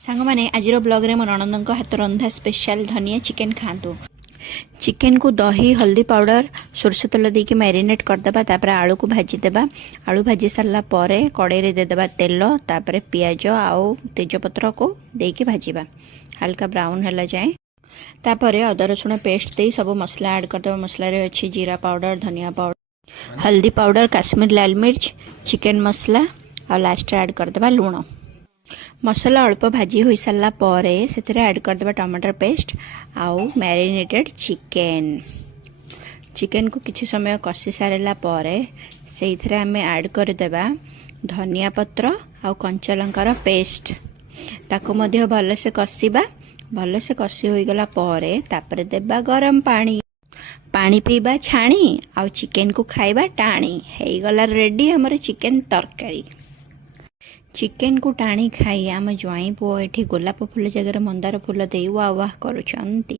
सांग मैंने आज ब्लॉग रे मो ननंद हाथ रंधा स्पेशल धनिया चिकेन खातु। चिकेन को दही हल्दी पाउडर सोरष तेल देके मैरिनेट करदेबा। तापर आलू को भाजीदेबा। आलू भाजी सारा पर कड़े रे देदेबा तेल। तापर पियाज आउ तेजपत्र को देके भाजीबा हल्का ब्राउन है जाए। तापर अदा रसुण पेस्ट दे सब मसला ऐड करदेबा। मसला रे अच्छी जीरा पाउडर धनिया पाउडर हल्दी पाउडर काश्मीर लाल मिर्च चिकेन मसला और लास्ट ऐड करदेबा लुण। मसला अल्प भाजी हो सारा पर से ऐड करदेबा टमाटर पेस्ट आउ मैरिनेटेड चिकेन। चिकेन को किसी समय कषि सारा पर से आम ऐड करदेबा धनिया पत्र आउ कंचा लंकार पेस्ट ताको मध्य भलसे कषिबा। भलसे कषि हो गला पर तापर देबा गरम पानी। पानी पीबा छाणी आउ चिकेन को खाइबा टाणी। हो गला रेडी हमर चिकेन तरकारी। चिकेन को टाणी खाई आम ज्वाई पुओ एठी गोलाप फूल जगह मंदार फूल दे वाह वाह करुछंती।